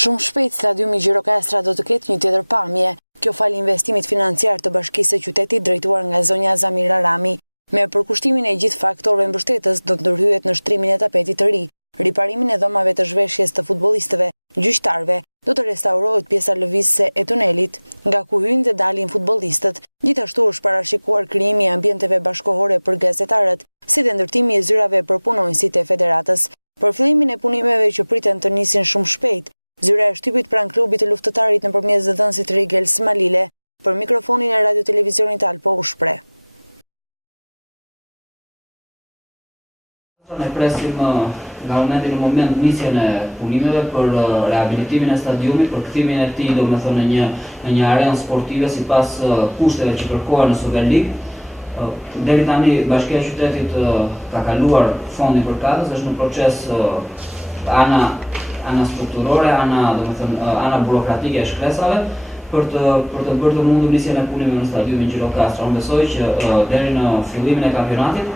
Shumë shpejt stadiumi Gjirokastra do të ketë një tjetër pamje, kjo fal investimit financiar të Bashkisë së Qytetit drejtuar nga zonja Zamir Arami. Me përkushtimin e gjithë faktorëve mbështetës do të ndërhyet në shtrimin e tapetit të ri, riparimin e dhomave të zhveshjes të futbollistëve, gjyqtarëve, do të restaurohet pjesa lëvizëse e tunelit, nga ku hyjnë dhe dalin futbollistët. Gjithashtu është parashikuar krijimi i ambienteve bashkëkohore për gazetarët, si dhe ndërtimi i zyrave për punonësit e federatës. Për fillimin e punimeve që priten të nisin shumë shpejt, zyra e shtypit pranë klubit të luftëtarit nëpërmjet zëdhënësit Rigel Smalile, për mikrofonin e Radio Televizionit Alpo u shpreh. Ne presim nga momenti në moment nisjen e punimeve për rehabilitimin e stadiumit, për kthimin e tij domethënë në një arenë sportive sipas kushteve që kërkohen në Super League. Deri tani Bashkia e Qytetit ka kaluar fondin për katës, është në proces ana strukturore, ana burokratike e shkresave për të bërë të mundur nisjen e punimeve në stadiumin Gjirokastra. Unë besoj që deri në fillimin e kampionatit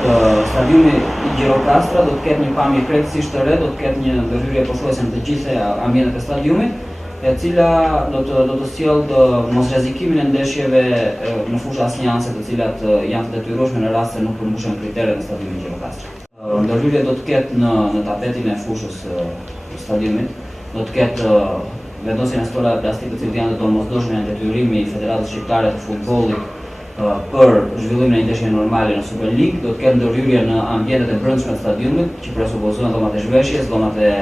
stadiumi i Gjirokastra do të ketë një pamje krejtësisht të re, do të ketë një ndërhyrje pothuajse në të gjitha ambientet e stadiumit, e cila do të sjellë mosrrezikimin e ndeshjeve në fusha asnjëanse, të cilat janë të detyrueshme në rast se nuk përmbushen kriteret në stadiumin Gjirokastra. Ndërhyrje do të ketë në tapetin e fushës të stadiumit, do të ketë vendosjen e stolave plastike të cilat janë të domosdoshme në detyrimi i Federatës Shqiptare të Futbollit për zhvillimin e një ndeshje normale në Super League, do të ketë ndërhyrje në ambientet e brendshme të stadiumit, që presupozojnë dhomat e zhveshjes, dhomat e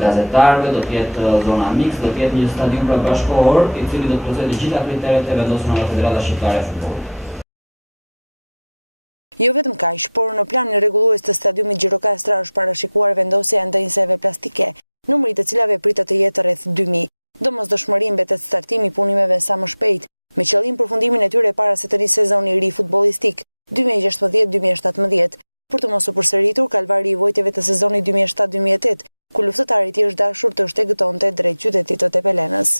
gazetarëve, do të jetë zona mix, do të jetë një stadium pra bashkëkohor, i cili do të plotësojë të gjitha kriteret e vendosura nga Federata Shqiptare e Futbollit. Jo vetëm kaq, por në planin rregullues të stadiumit Gjirokastra është parashikuar vendosja e ndënjëseve plastike, numri të cilave pritet të jetë rreth 2000. Domosdoshmëri mbetet startimi i punimeve sa më shpejt, me qëllim përfundimin e tyre para se të nisë sezoni i ri futbollistik 2016-2017, për të mos u përsëritur kalvari i vojtjeve të sezonit 2007-2008, ku luftëtari i tij është dashur të shtegëtonte drejt qytetit të Tepelenës.